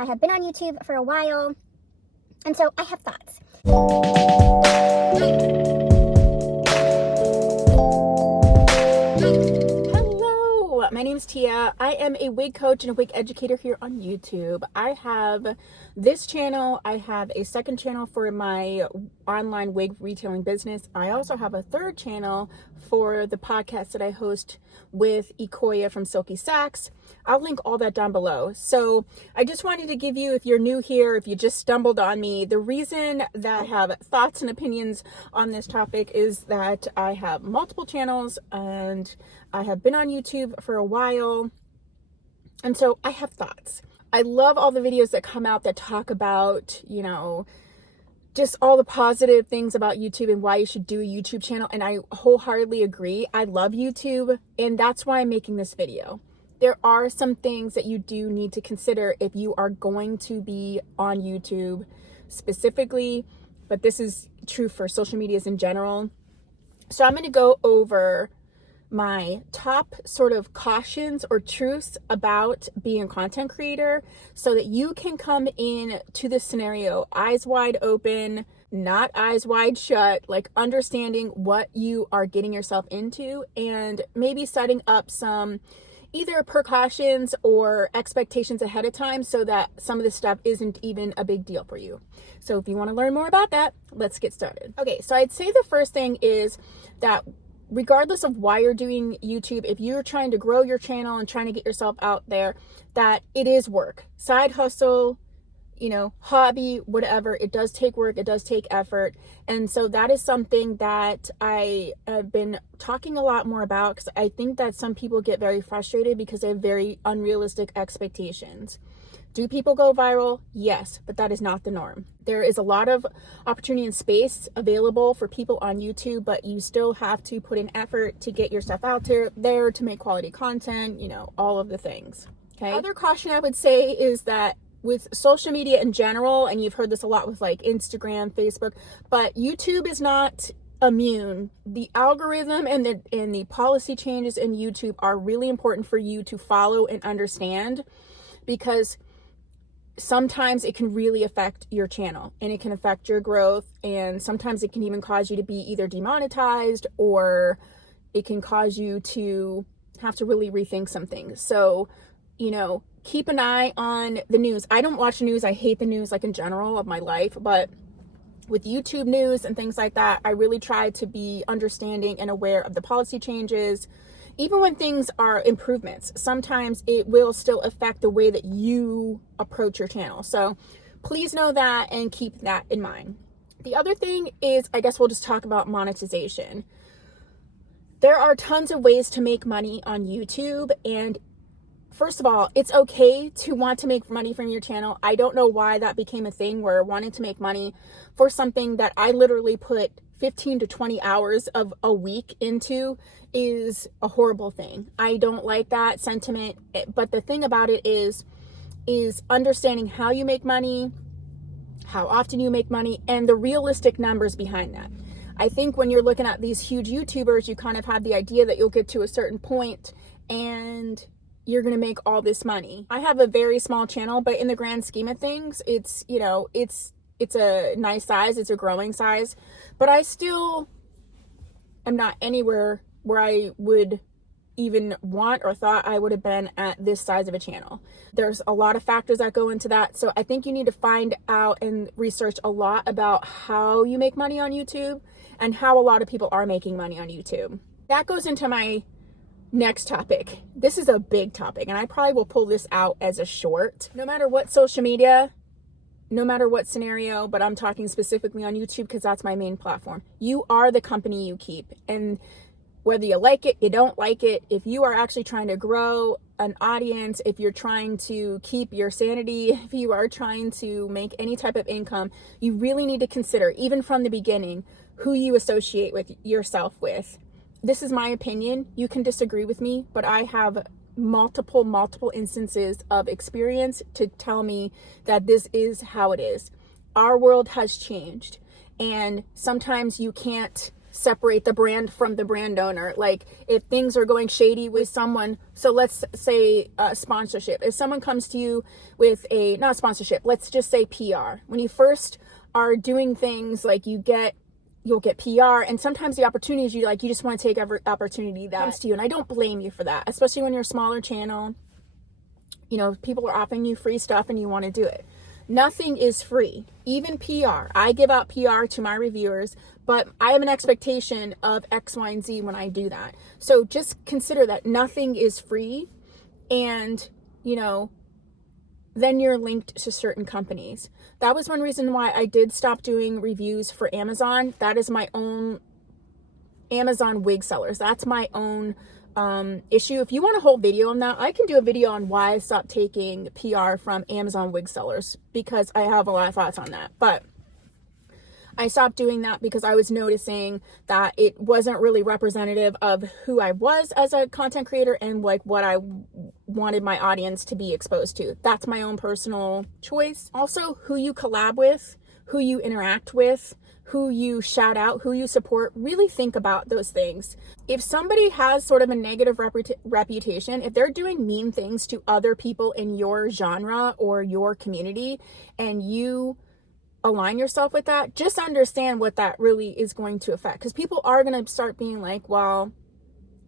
I have been on YouTube for a while, and so I have thoughts. Hello, my name is Tia. I am a wig coach and a wig educator here on YouTube. I have this channel. I have a second channel for my online wig retailing business. I also have a third channel for the podcast that I host with Ikoya from Silky Sacks. I'll link all that down below. So I just wanted to give you, if you're new here, if you just stumbled on me, the reason that I have thoughts and opinions on this topic is that I have multiple channels and I have been on YouTube for a while. And so I have thoughts. I love all the videos that come out that talk about, just all the positive things about YouTube and why you should do a YouTube channel. And I wholeheartedly agree. I love YouTube, and that's why I'm making this video. There are some things that you do need to consider if you are going to be on YouTube specifically, but this is true for social medias in general. So I'm going to go over my top sort of cautions or truths about being a content creator so that you can come in to this scenario eyes wide open, not eyes wide shut, like understanding what you are getting yourself into and maybe setting up some either precautions or expectations ahead of time so that some of this stuff isn't even a big deal for you. So if you want to learn more about that, let's get started. Okay, so I'd say the first thing is that regardless of why you're doing YouTube, if you're trying to grow your channel and trying to get yourself out there, that it is work, side hustle, hobby, whatever. It does take work. It does take effort. And so that is something that I have been talking a lot more about because I think that some people get very frustrated because they have very unrealistic expectations. Do people go viral? Yes, but that is not the norm. There is a lot of opportunity and space available for people on YouTube, but you still have to put in effort to get your stuff out there to make quality content, all of the things. Okay. Other caution I would say is that with social media in general, and you've heard this a lot with like Instagram, Facebook, but YouTube is not immune. The algorithm and the policy changes in YouTube are really important for you to follow and understand, because sometimes it can really affect your channel and it can affect your growth, and sometimes it can even cause you to be either demonetized or it can cause you to have to really rethink some things. So, keep an eye on the news. I don't watch news. I hate the news, like in general of my life, but with YouTube news and things like that, I really try to be understanding and aware of the policy changes. Even when things are improvements, sometimes it will still affect the way that you approach your channel. So please know that and keep that in mind. The other thing is, I guess we'll just talk about monetization. There are tons of ways to make money on YouTube. And first of all, it's okay to want to make money from your channel. I don't know why that became a thing where wanting to make money for something that I literally put 15 to 20 hours of a week into is a horrible thing. I don't like that sentiment. But the thing about it is understanding how you make money, how often you make money, and the realistic numbers behind that. I think when you're looking at these huge YouTubers, you kind of have the idea that you'll get to a certain point and you're going to make all this money. I have a very small channel, but in the grand scheme of things, it's a nice size. It's a growing size, but I still am not anywhere where I would even want or thought I would have been at this size of a channel. There's a lot of factors that go into that. So I think you need to find out and research a lot about how you make money on YouTube and how a lot of people are making money on YouTube. That goes into my next topic. This is a big topic, and I probably will pull this out as a short. No matter what social media, no matter what scenario, but I'm talking specifically on YouTube because that's my main platform. You are the company you keep. And whether you like it, you don't like it, if you are actually trying to grow an audience, if you're trying to keep your sanity, if you are trying to make any type of income, you really need to consider, even from the beginning, who you associate with yourself with. This is my opinion. You can disagree with me, but I have multiple instances of experience to tell me that this is how it is. Our world has changed, and sometimes you can't separate the brand from the brand owner. Like if things are going shady with someone, so let's say sponsorship. If someone comes to you with a, not sponsorship, let's just say PR. When you first are doing things, like you'll get PR, and sometimes the opportunities you just want to take every opportunity that comes to you. And I don't blame you for that, especially when you're a smaller channel. You know, people are offering you free stuff and you want to do it. Nothing is free, even PR. I give out PR to my reviewers, but I have an expectation of X, Y, and Z when I do that. So just consider that nothing is free, and, you know, then you're linked to certain companies. That was one reason why I did stop doing reviews for Amazon. That is my own Amazon wig sellers. That's my own issue. If you want a whole video on that, I can do a video on why I stopped taking PR from Amazon wig sellers, because I have a lot of thoughts on that. But I stopped doing that because I was noticing that it wasn't really representative of who I was as a content creator and like what I wanted my audience to be exposed to. That's my own personal choice. Also, who you collab with, who you interact with, who you shout out, who you support, really think about those things. If somebody has sort of a negative reputation, if they're doing mean things to other people in your genre or your community, and you align yourself with that, just understand what that really is going to affect. Because people are going to start being like, well,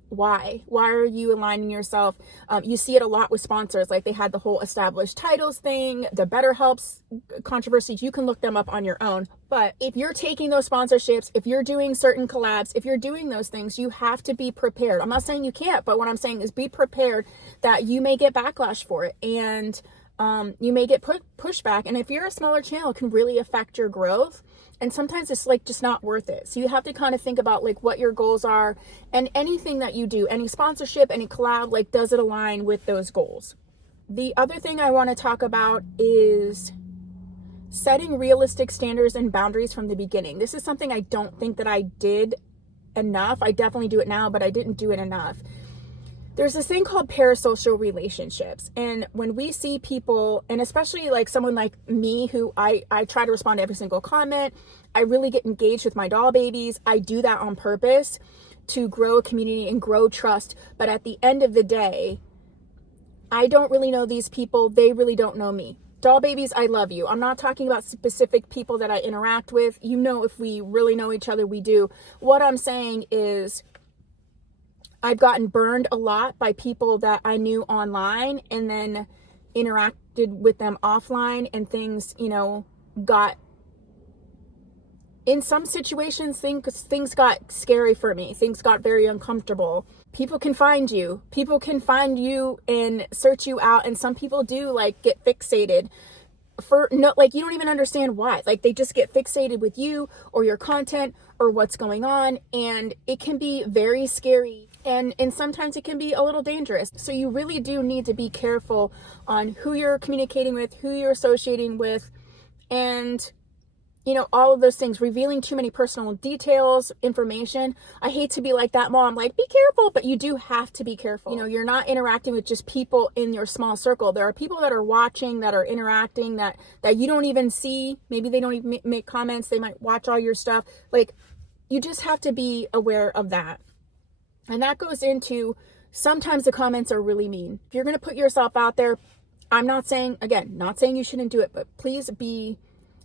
why are you aligning yourself? You see it a lot with sponsors. Like they had the whole established titles thing, the BetterHelp's controversies. You can look them up on your own. But if you're taking those sponsorships, if you're doing certain collabs, if you're doing those things, you have to be prepared. I'm not saying you can't, but what I'm saying is be prepared that you may get backlash for it, and you may get pushback. And if you're a smaller channel, it can really affect your growth. And sometimes it's like just not worth it. So you have to kind of think about like what your goals are, and anything that you do, any sponsorship, any collab, like does it align with those goals? The other thing I want to talk about is setting realistic standards and boundaries from the beginning. This is something I don't think that I did enough. I definitely do it now, but I didn't do it enough. There's this thing called parasocial relationships. And when we see people, and especially like someone like me, who I try to respond to every single comment, I really get engaged with my doll babies. I do that on purpose to grow a community and grow trust. But at the end of the day, I don't really know these people. They really don't know me. Doll babies, I love you. I'm not talking about specific people that I interact with. You know, if we really know each other, we do. What I'm saying is, I've gotten burned a lot by people that I knew online and then interacted with them offline, and things, you know, got, in some situations, things got scary for me. Things got very uncomfortable. People can find you. People can find you and search you out. And some people do like get fixated for no, like you don't even understand why. Like they just get fixated with you or your content or what's going on. And it can be very scary. And sometimes it can be a little dangerous. So you really do need to be careful on who you're communicating with, who you're associating with, and, you know, all of those things. Revealing too many personal details, information. I hate to be like that mom, like, be careful, but you do have to be careful. You know, you're not interacting with just people in your small circle. There are people that are watching, that are interacting, that you don't even see. Maybe they don't even make comments. They might watch all your stuff. Like, you just have to be aware of that. And that goes into, sometimes the comments are really mean. If you're going to put yourself out there, I'm not saying, again, not saying you shouldn't do it, but please be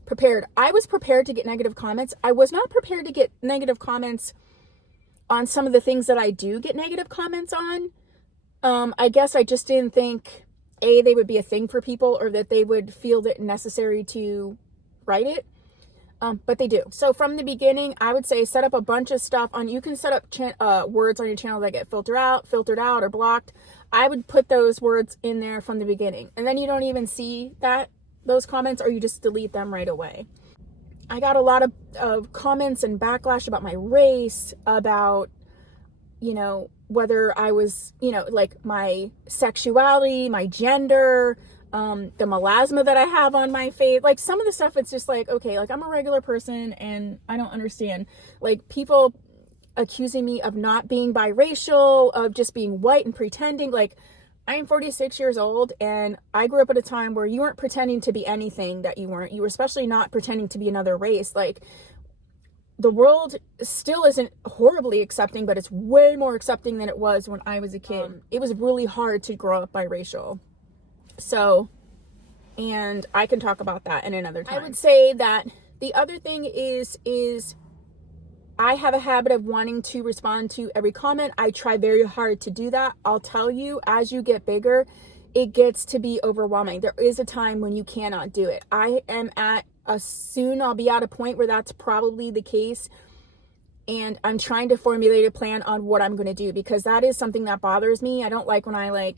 prepared. I was prepared to get negative comments. I was not prepared to get negative comments on some of the things that I do get negative comments on. I guess I just didn't think, A, they would be a thing for people, or that they would feel it necessary to write it. But they do. So from the beginning, I would say set up a bunch of stuff on, you can set up words on your channel that get filtered out or blocked. I would put those words in there from the beginning, and then you don't even see those comments, or you just delete them right away. I got a lot of comments and backlash about my race, about, you know, whether I was, you know, like my sexuality, my gender, the melasma that I have on my face. Like some of the stuff, it's just like, okay, like I'm a regular person and I don't understand. Like people accusing me of not being biracial, of just being white and pretending. Like, I am 46 years old, and I grew up at a time where you weren't pretending to be anything that you weren't. You were especially not pretending to be another race. Like, the world still isn't horribly accepting, but it's way more accepting than it was when I was a kid. It was really hard to grow up biracial. So, and I can talk about that in another time. I would say that the other thing is I have a habit of wanting to respond to every comment. I try very hard to do that. I'll tell you, as you get bigger, it gets to be overwhelming. There is a time when you cannot do it. I am soon I'll be at a point where that's probably the case. And I'm trying to formulate a plan on what I'm going to do, because that is something that bothers me. I don't like when I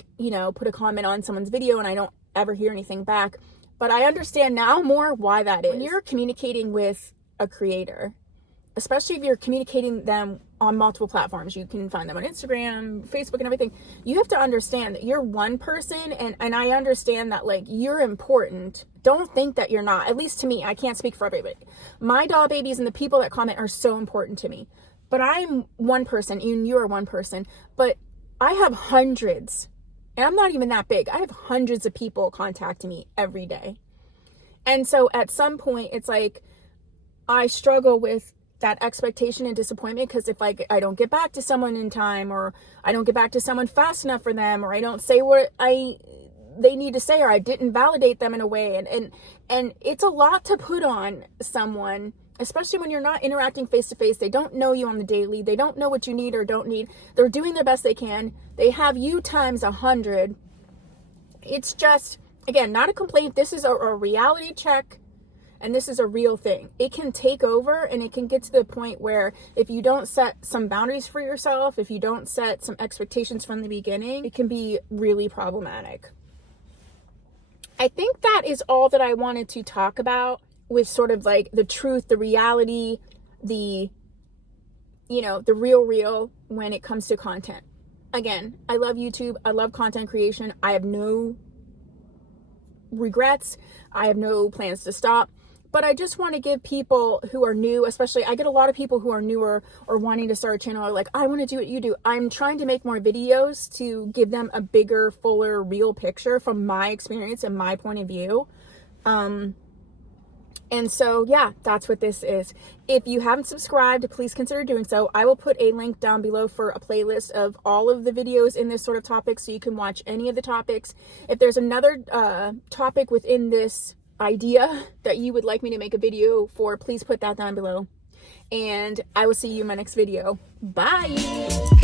put a comment on someone's video and I don't ever hear anything back. But I understand now more why that is. When you're communicating with a creator, especially if you're communicating them on multiple platforms, you can find them on Instagram, Facebook, and everything. You have to understand that you're one person, and I understand that you're important. Don't think that you're not. At least to me, I can't speak for everybody. My doll babies and the people that comment are so important to me. But I'm one person, and you are one person. But I have hundreds, and I'm not even that big. I have hundreds of people contacting me every day. And so at some point, it's I struggle with that expectation and disappointment, because if I don't get back to someone in time, or I don't get back to someone fast enough for them, or I don't say what they need to say, or I didn't validate them in a way, and it's a lot to put on someone, especially when you're not interacting face to face. They don't know you on the daily. They don't know what you need or don't need. They're doing their best they can. They have you times 100. It's just, again, not a complaint. This is a reality check. And this is a real thing. It can take over, and it can get to the point where if you don't set some boundaries for yourself, if you don't set some expectations from the beginning, it can be really problematic. I think that is all that I wanted to talk about with sort of the truth, the reality, the real when it comes to content. Again, I love YouTube. I love content creation. I have no regrets. I have no plans to stop. But I just want to give people who are new, especially, I get a lot of people who are newer or wanting to start a channel, are I want to do what you do. I'm trying to make more videos to give them a bigger, fuller, real picture from my experience and my point of view. And so, yeah, that's what this is. If you haven't subscribed, please consider doing so. I will put a link down below for a playlist of all of the videos in this sort of topic, so you can watch any of the topics. If there's another topic within this idea that you would like me to make a video for, please put that down below. And I will see you in my next video. Bye!